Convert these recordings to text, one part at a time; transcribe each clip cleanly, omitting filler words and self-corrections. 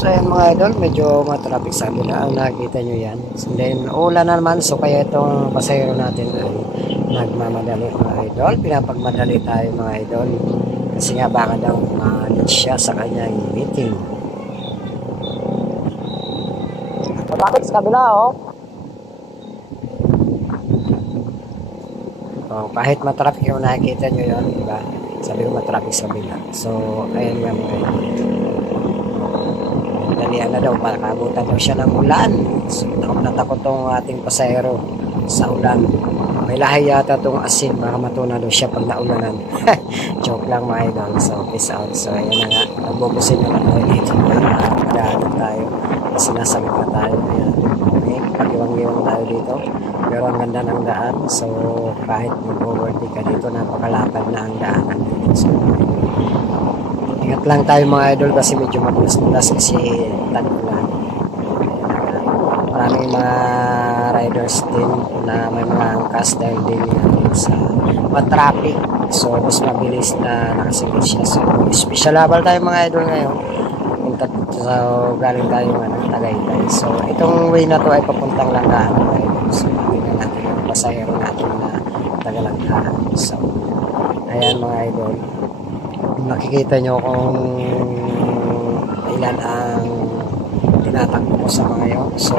So ayan mga idol, medyo matraffic sa kabila. Ang nakikita nyo yan. And then ulan na naman. So kaya itong pasahero natin ay nagmamadali mga idol. Pinapagmadali tayo mga idol. Kasi nga baka daw maalit siya sa kanyang meeting. Matraffic sa kabila oh. Oh, kahit matraffic yung nakikita nyo yun, diba? Sabi ko matraffic sa kabila. So ayan nga mga idol. Dalian na daw, makabutan daw siya ng ulan. So, takot na takot tong ating pasahero sa ulan. May lahi yata tong asin, baka matuna daw siya pag naulanan. Joke lang mga idol. So, peace out. So, ayan na nga. Nagbubusin na lang tayo dito. Madaanan tayo. Kasi nasa gitna tayo. Ayan. Okay, pag-iwang-iwang tayo dito. Pero ang ganda ng daan. So, kahit mag-overtake ka dito, napakalapad na ang daanan. So, ingat lang tayo mga idol kasi medyo madulas-dulas kasi tag-ulan. Maraming mga riders din na may mga angkas dahil din sa matraffic. So, mas mabilis na nakasingit siya. So, special level tayo mga idol ngayon. So, galing tayo Tagaytay. So, itong way na to ay papuntang Langkaan mga idol. So, makikita natin yung pasahero natin na taga-Langkaan. So, ayan mga idol. Makikita nyo kung ilan ang tinatakbo ko sa mga yun. So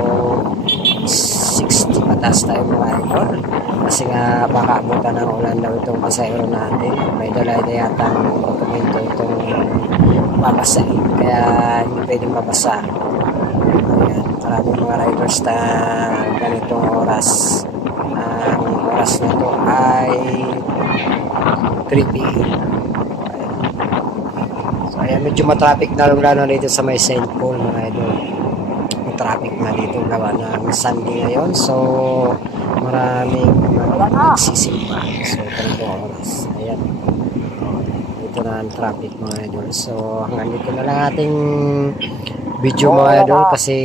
60 patas tayo mga idol kasi nga baka abutan ng ulan daw itong pasahero natin. May dala yatang dokumento itong babasahin kaya hindi pwedeng mabasa. Ayan, maraming mga riders na ganitong oras. Ang oras na ito ay 3 p.m. Ayan, medyo matraffic na lalo dito sa may St. Paul mga idol. May traffic na dito gawa ng Sunday ngayon. So, maraming nagsisimpa. So, ganito oras. Ayan. Dito na ang traffic mga idol. So, hanggang dito na lang ating video mga idol kasi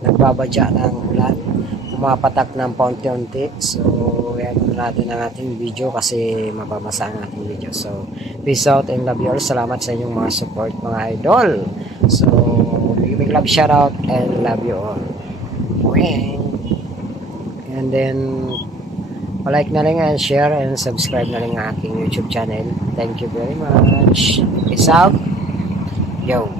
nagbabadya ng ulan. Pumapatak ng paunti-unti. So, ayan natin ang ating video kasi mababasa ang ating video. So, peace out and love you all. Salamat sa inyong mga support mga idol. So, big love shoutout and love you all. And then, like na rin and share and subscribe na rin ang aking YouTube channel. Thank you very much. Peace out. Yo.